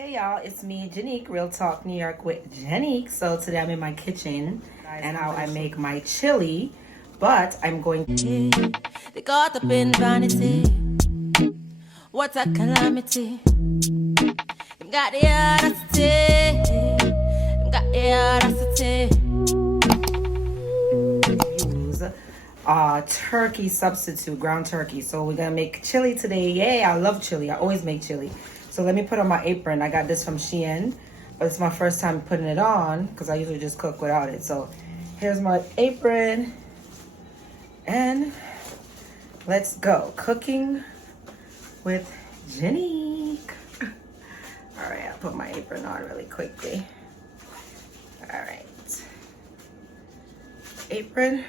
Hey y'all, it's me, Janique, Real Talk New York with Janique. So today I'm in my kitchen and how I make my chili, but I'm going to... They caught up in vanity. What a calamity. Them got the audacity. Them got the audacity. use turkey substitute, ground turkey. So we're gonna make chili today. Yay, I love chili. I always make chili. So let me put on my apron. I got this from Shein, but it's my first time putting it on because I usually just cook without it. So here's my apron and let's go. Cooking with Janique. All right, I'll put my apron on really quickly. All right. Apron.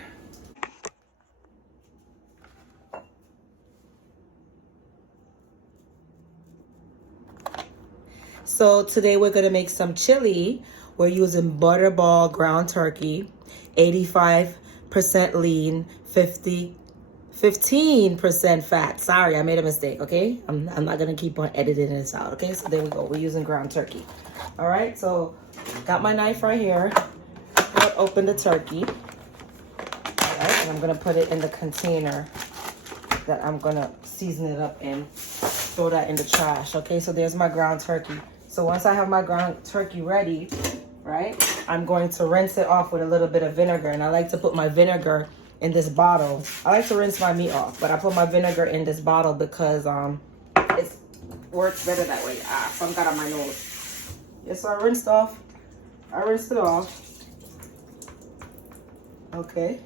So today we're gonna make some chili. We're using butterball ground turkey, 85% lean, 15% fat. Sorry, I made a mistake, okay? I'm not gonna keep on editing this out, okay? So there we go, we're using ground turkey. All right, so got my knife right here. I'll open the turkey. All right, and I'm gonna put it in the container that I'm gonna season it up in. Throw that in the trash, okay? So there's my ground turkey. So once I have my ground turkey ready, right, I'm going to rinse it off with a little bit of vinegar. And I like to put my vinegar in this bottle. I like to rinse my meat off, but I put my vinegar in this bottle because it works better that way. Some got on my nose. Yes, so I rinsed it off. Okay.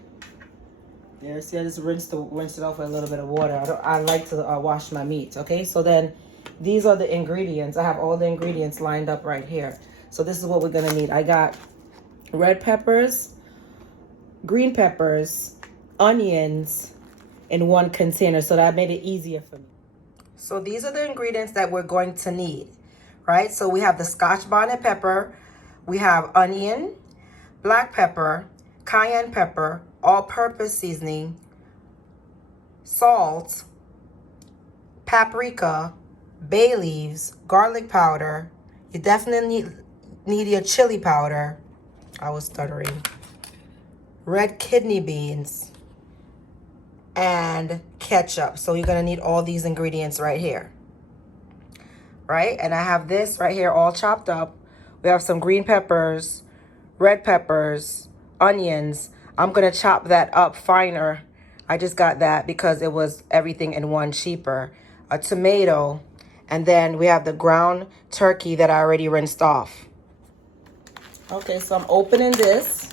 There, see, I just rinsed it off with a little bit of water. I like to wash my meat, okay? So then these are the ingredients. I have all the ingredients lined up right here. So this is what we're gonna need. I got red peppers, green peppers, onions in one container. So that made it easier for me. So these are the ingredients that we're going to need, right? So we have the Scotch bonnet pepper, we have onion, black pepper, cayenne pepper, all-purpose seasoning, salt, paprika, bay leaves, garlic powder. You definitely need your chili powder. I was stuttering. Red kidney beans and ketchup. So you're gonna need all these ingredients right here, right? And I have this right here all chopped up. We have some green peppers, red peppers, onions. I'm gonna chop that up finer. I just got that because it was everything in one cheaper. A tomato, and then we have the ground turkey that I already rinsed off. Okay, so I'm opening this.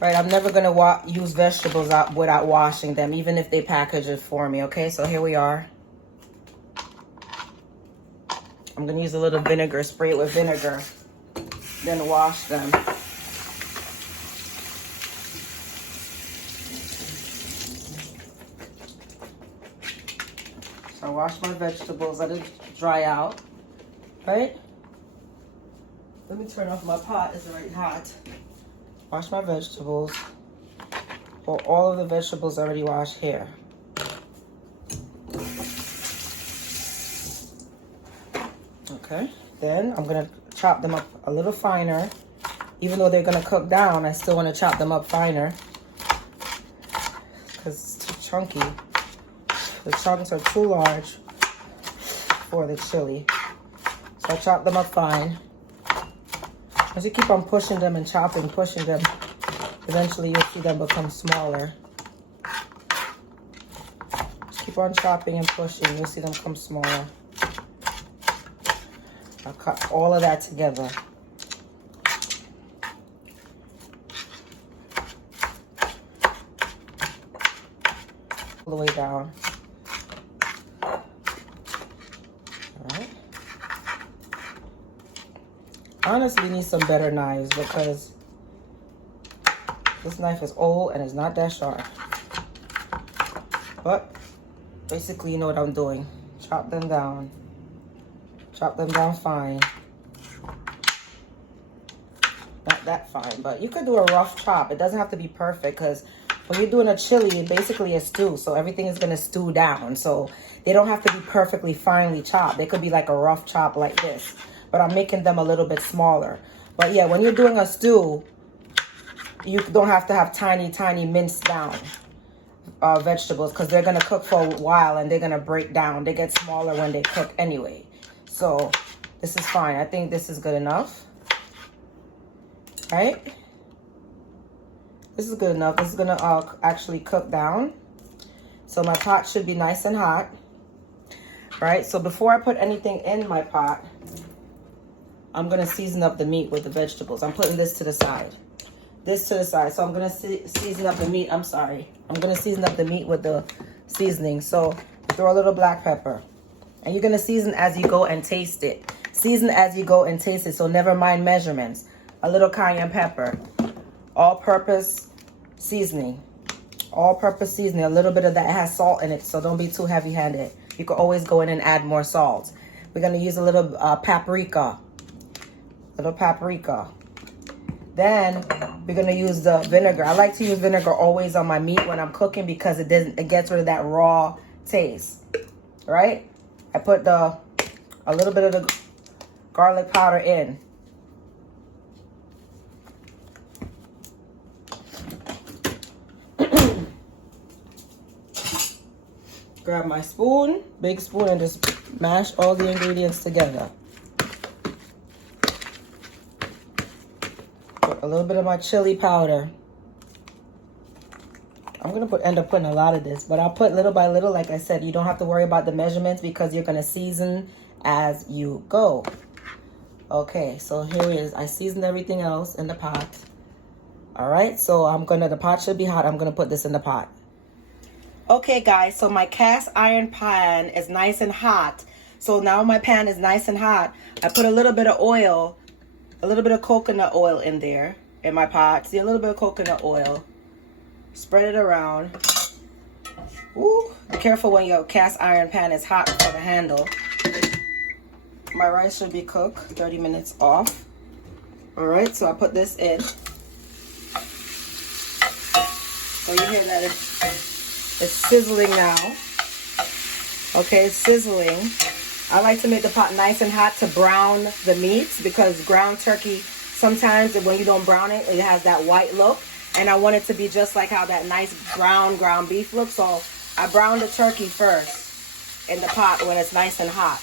Right, I'm never gonna use vegetables without washing them, even if they package it for me, okay? So here we are. I'm gonna use a little vinegar, spray it with vinegar, then wash them. I wash my vegetables, let it dry out, right? Let me turn off my pot, it's already hot. Wash my vegetables. Well, all of the vegetables already washed here. Okay, then I'm gonna chop them up a little finer. Even though they're gonna cook down, I still wanna chop them up finer because it's too chunky. The chunks are too large for the chili. So I chop them up fine. As you keep on pushing them and chopping, pushing them, eventually you'll see them become smaller. Just keep on chopping and pushing, you'll see them become smaller. I'll cut all of that together. All the way down. I honestly need some better knives because this knife is old and it's not that sharp. But basically, you know what I'm doing. Chop them down. Chop them down fine. Not that fine, but you could do a rough chop. It doesn't have to be perfect because when you're doing a chili, basically a stew. So everything is going to stew down. So They don't have to be perfectly finely chopped. They could be like a rough chop like this. But I'm making them a little bit smaller. But yeah, when you're doing a stew, you don't have to have tiny, tiny minced down vegetables, because they're going to cook for a while and they're going to break down. They get smaller when they cook anyway. So this is fine. I think this is good enough. Right? This is good enough. This is going to actually cook down. So my pot should be nice and hot. Right? So before I put anything in my pot, I'm going to season up the meat with the vegetables. I'm putting this to the side. This to the side. So I'm going to season up the meat. I'm sorry. I'm going to season up the meat with the seasoning. So throw a little black pepper. And you're going to season as you go and taste it. Season as you go and taste it. So never mind measurements. A little cayenne pepper. All-purpose seasoning. All-purpose seasoning. A little bit of that has salt in it. So don't be too heavy-handed. You can always go in and add more salt. We're going to use a little paprika. Little paprika. Then we're gonna use the vinegar. I like to use vinegar always on my meat when I'm cooking because it gets rid of that raw taste. Right? I put a little bit of the garlic powder in. Grab my spoon, big spoon, and just mash all the ingredients together. A little bit of my chili powder. I'm going to end up putting a lot of this, but I'll put little by little. Like I said, you don't have to worry about the measurements because you're going to season as you go. Okay, so here it is. I seasoned everything else in the pot. All right, so the pot should be hot. I'm going to put this in the pot. Okay, guys, so my cast iron pan is nice and hot. So now my pan is nice and hot. I put a little bit of oil, a little bit of coconut oil in there in my pot. See, a little bit of coconut oil. Spread it around. Ooh, be careful when your cast iron pan is hot for the handle. My rice should be cooked 30 minutes off. All right, so I put this in. So you hear that it's sizzling now. Okay, it's sizzling. I like to make the pot nice and hot to brown the meats because ground turkey, sometimes when you don't brown it, it has that white look. And I want it to be just like how that nice brown ground beef looks. So I brown the turkey first in the pot when it's nice and hot.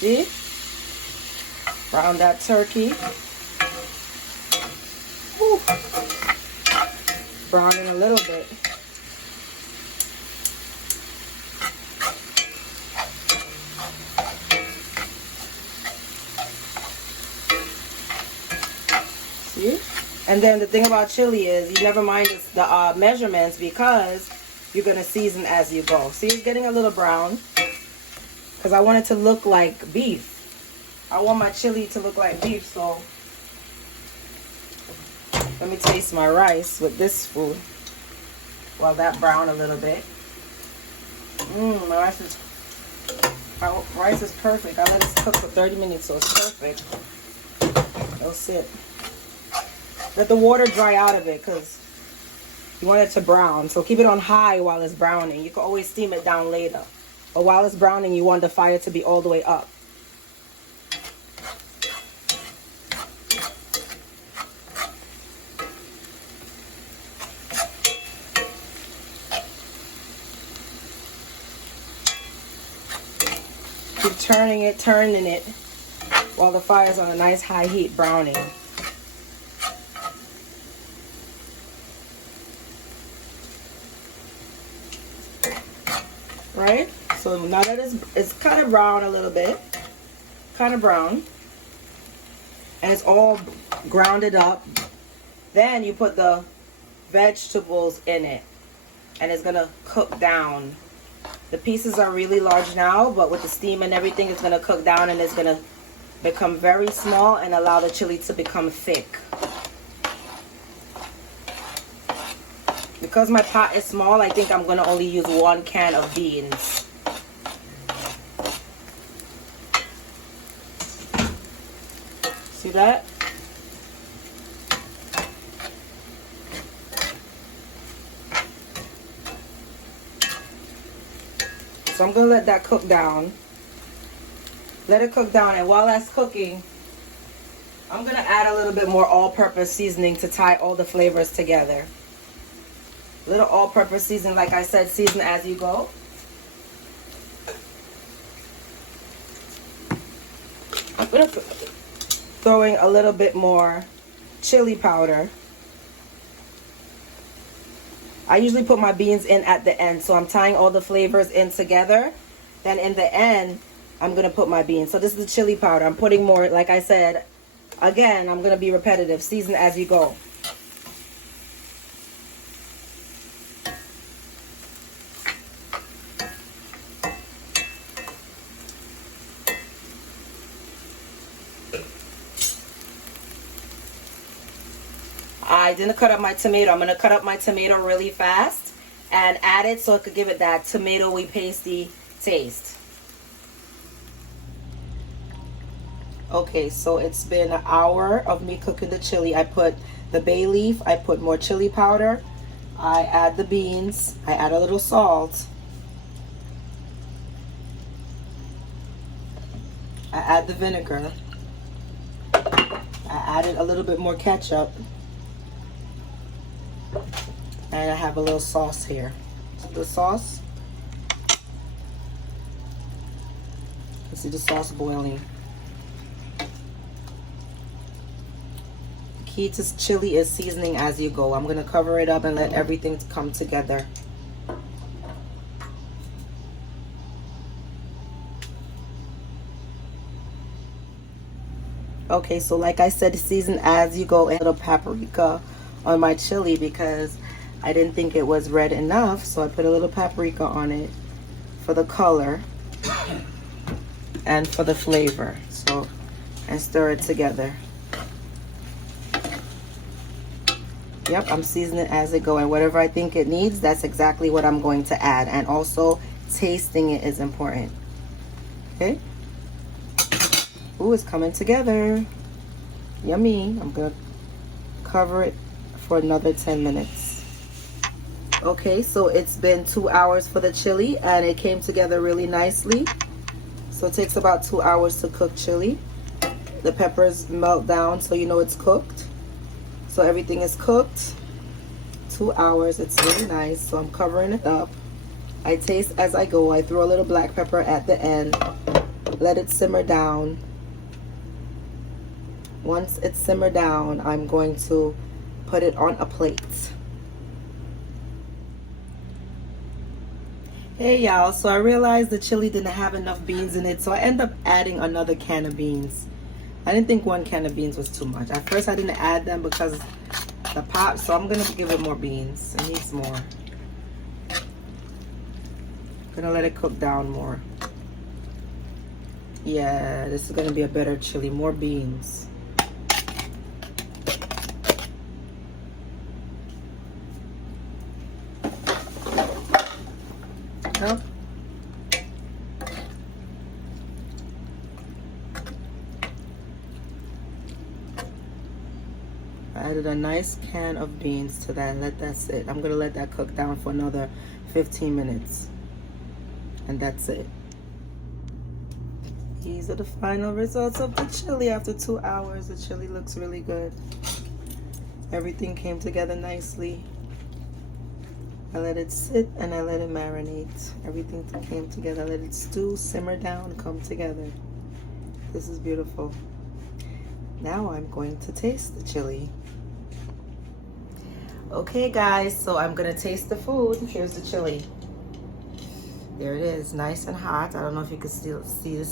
See? Brown that turkey. Woo. Brown it a little bit. See? And then the thing about chili is you never mind the measurements because you're going to season as you go. See, it's getting a little brown because I want it to look like beef. I want my chili to look like beef, so let me taste my rice with this food while that brown a little bit. My rice is perfect. I let it cook for 30 minutes, so it's perfect. It'll sit. Let the water dry out of it because you want it to brown. So keep it on high while it's browning. You can always steam it down later. But while it's browning, you want the fire to be all the way up. Keep turning it while the fire's on a nice high heat browning. Right? So now that it's kind of brown a little bit, kind of brown, and it's all grounded up, then you put the vegetables in it, and it's gonna cook down. The pieces are really large now, but with the steam and everything, it's gonna cook down and it's gonna become very small and allow the chili to become thick. Because my pot is small, I think I'm gonna only use 1 can of beans. See that? So I'm gonna let that cook down. Let it cook down, and while that's cooking, I'm gonna add a little bit more all-purpose seasoning to tie all the flavors together. Little all-purpose seasoning, like I said, season as you go. I'm gonna throwing a little bit more chili powder. I usually put my beans in at the end, so I'm tying all the flavors in together. Then in the end, I'm gonna put my beans. So this is the chili powder. I'm putting more, like I said, again, I'm gonna be repetitive. Season as you go. I didn't cut up my tomato. I'm gonna cut up my tomato really fast and add it so it could give it that tomatoey pasty taste. Okay, so it's been an hour of me cooking the chili. I put the bay leaf, I put more chili powder, I add the beans, I add a little salt, I add the vinegar, I added a little bit more ketchup, and I have a little sauce here. The sauce, you see the sauce boiling. The key to chili is seasoning as you go. I'm gonna cover it up and let everything come together. Okay, so like I said, season as you go. A little paprika on my chili because I didn't think it was red enough, so I put a little paprika on it for the color and for the flavor. So, and stir it together. Yep, I'm seasoning as it go, and whatever I think it needs, that's exactly what I'm going to add. And also, tasting it is important. Okay? Ooh, it's coming together. Yummy. I'm gonna cover it for another 10 minutes. Okay, so it's been 2 hours for the chili and it came together really nicely. So it takes about 2 hours to cook chili. The peppers melt down so you know it's cooked. So everything is cooked. 2 hours, it's really nice. So I'm covering it up. I taste as I go. I throw a little black pepper at the end. Let it simmer down. Once it's simmered down, I'm going to put it on a plate. Hey y'all, so I realized the chili didn't have enough beans in it, so I end up adding another can of beans. I didn't think 1 can of beans was too much. At first I didn't add them because the pot, so I'm gonna give it more beans. It needs more. Gonna let it cook down more. Yeah, this is gonna be a better chili, more beans. Yep. I added a nice can of beans to that and let that sit. I'm gonna let that cook down for another 15 minutes. And that's it. These are the final results of the chili after 2 hours. The chili looks really good. Everything came together nicely. I let it sit and I let it marinate. Everything came together. I let it stew, simmer down, come together. This is beautiful. Now I'm going to taste the chili. Okay guys, so I'm gonna taste the food. Here's the chili. There it is, nice and hot. I don't know if you can still see the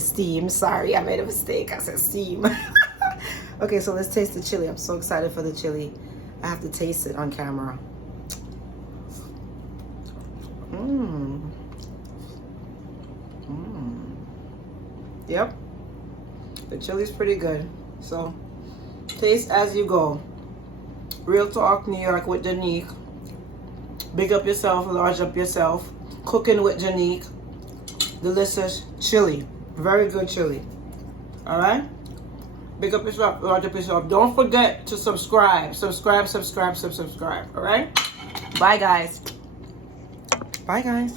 steam. Sorry, I made a mistake. I said steam. Okay, so let's taste the chili. I'm so excited for the chili. I have to taste it on camera. Yep, the chili's pretty good. So taste as you go. Real talk, New York with Janique. Big up yourself, large up yourself. Cooking with Janique. Delicious chili, very good chili. All right, Big up yourself. Large up yourself. Don't forget to subscribe. Subscribe. All right? Bye, guys. Bye, guys.